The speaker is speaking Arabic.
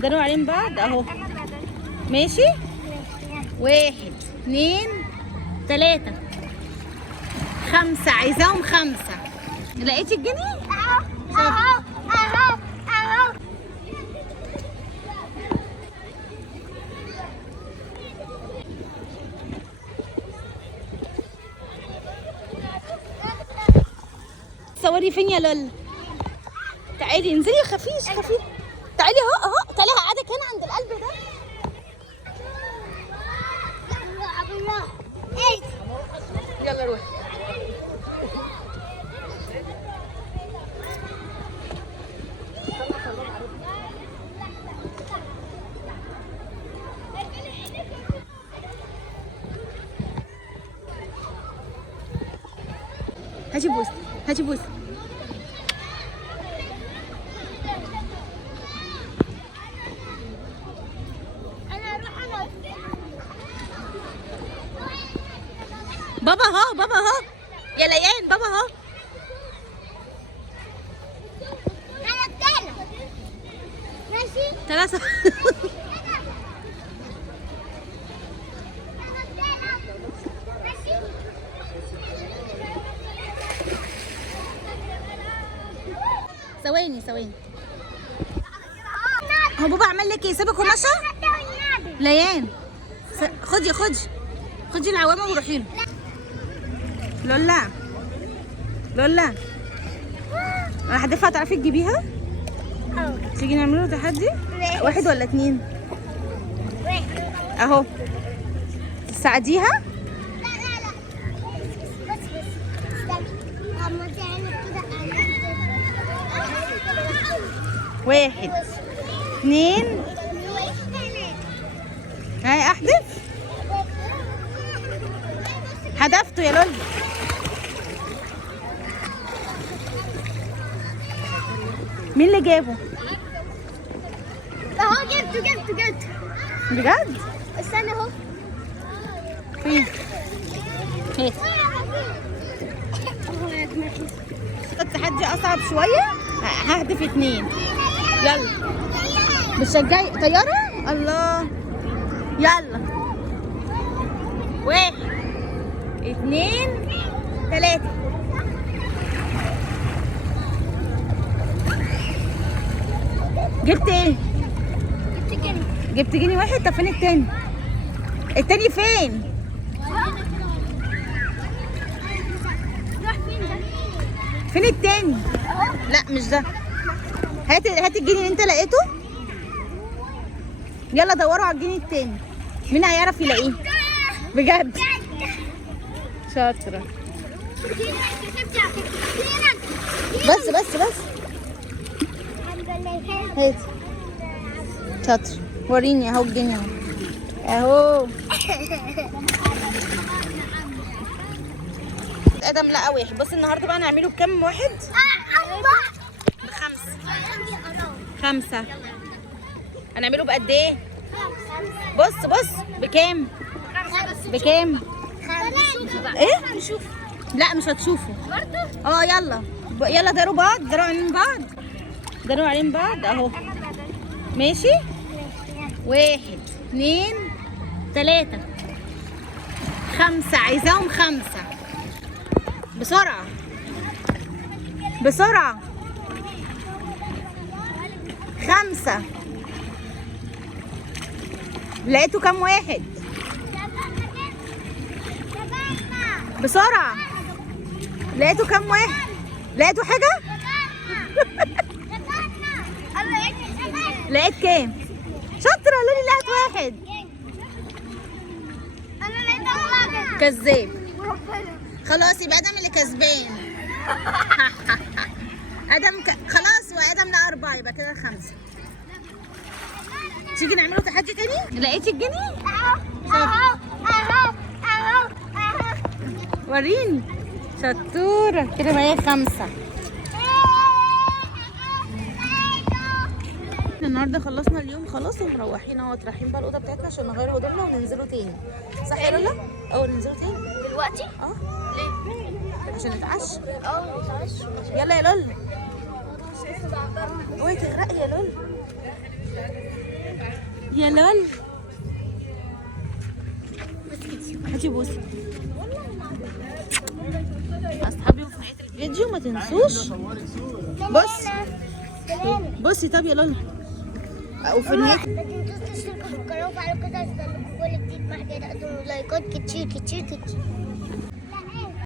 داروا عليهم بعض اهو. ماشي. 1 2 3 5. عايزاهم 5. لقيتي الجنيه؟ اهو اهو اهو. تصوري فين يا لول؟ تعالي انزلي، خفيش خفيش. تعالي اهو اهو. تعالي هقعدك هنا عند القلب ده. يلا روحي. هاتي بوس، هاتي بوس. بابا اهو، بابا اهو يا ليان، بابا اهو. ماشي 3. ثواني ثواني. هو بابا عمل لك ايه؟ سابك ومشى؟ ليان خدي خدي خدي العوامه وروحي له. لولا لولا انا هدفع. تعرفي تجيبيها؟ تيجي نعمله تحدي 1 ولا 2 اهو. تساعديها. لا لا لا بس استنى. اما تعمل كده 1 2. هاي احذف. هدفته يا لولي. مين اللي جابه؟ اهو جبته بجد؟ استنى اهو. فين؟ هات. التحدي اصعب شويه. ههدف 2. يلا بتشجعي طياره؟ الله. يلا 1 2 3. جبت ايه؟ جبت جنيه 1. طب فين التاني؟ التاني فين؟ فين التاني؟ لا مش ده. هات الجنيه اللي انت لقيته. يلا دوروا على الجنيه التاني. مين هيعرف يلاقيه؟ بجد شاطرة. بس هات. شاطر. وريني اهو الجنيه اهو. ادم لقى 1. بص النهارده بقى نعمله بكام واحد؟ ب5. هنعمله بقد ايه؟ بص بكام؟ بكام؟ ايه؟ نشوف. لا مش هتشوفوا. برضه؟ يلا داروا بعض. داروا عليهم بعض. داروا عليهم بعض اهو. ماشي. 1 2 3 5. عايزاهم 5. بسرعة بسرعة. 5. لقيتوا كام واحد؟ بسرعة. لقيتوا كام واحد؟ لقيتوا حاجة؟ لقيت كام؟ شاطرة. لولي لقيت 1. انا لقيت 1. كذاب. خلاص يبقى ادم اللي كسبان. خلاص وادم لقى 4 يبقى كده 5. تيجي نعمله تحدي تاني؟ لقيتي الجنيه؟ اهو. وريني. شطورة كده. ما هي 5. النهارده خلصنا اليوم خلاص ومروحين اهوت. رايحين بقى الاوضه بتاعتنا عشان نغير هدومنا وننزلوا تاني. صح يا لولا؟ ننزلوا تاني دلوقتي؟ ليه؟ عشان نتعشى. نتعشى. يلا يا لولا. اوعي تغرقي يا لولا. يا لول. بس كده. هاتي بوسي اصحابي. وفي نهايه الفيديو ما تنسوش بص بصي. طب يا لولا وفي نهايه ما تنسوش تشتركوا في القناه وفعلوا كده عشان كل جديد. مع كده تقدموا لايكات كتير كتير كتير.